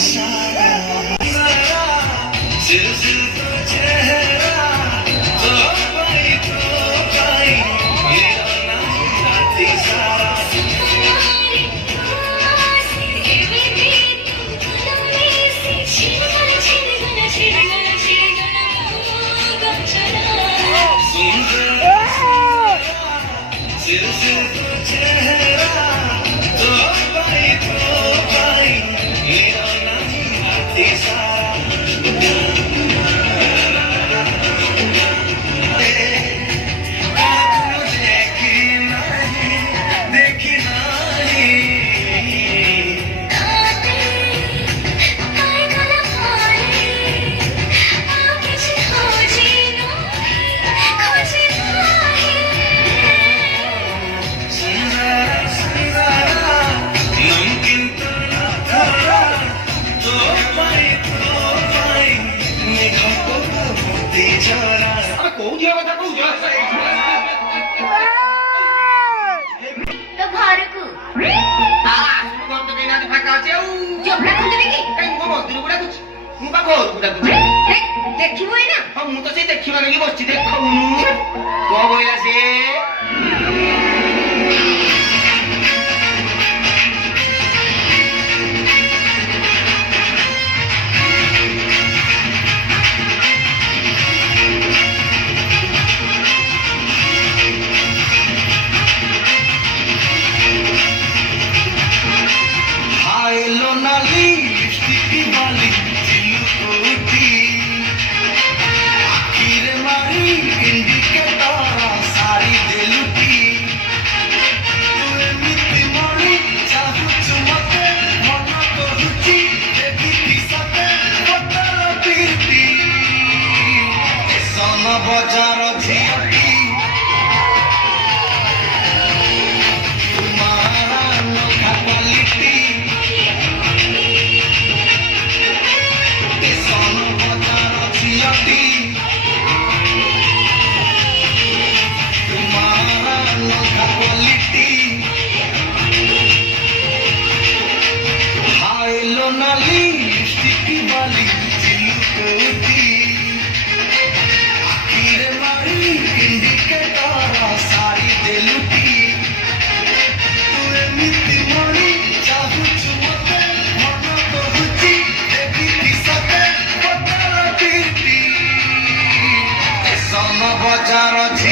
इशारा सिर्फ चेहरा तो पाई मेरा नाम राती सारा सिर्फ चेहरा तो पाई मेरा नाम राती सारा देखिबो है ना हम तो से देखिबा लगी बच्ची देखौ को बोइला से हाय लोनाली लिपस्टिक वाली चिलकोटी आखिर मारी इंडिकेटर सारी दिलुटी तू एमिति मणी चाहूचु मते मन करूची देखी सते पतर पीती सन बजार झियटी तुम्हारा नोखा क्वालिटी बजार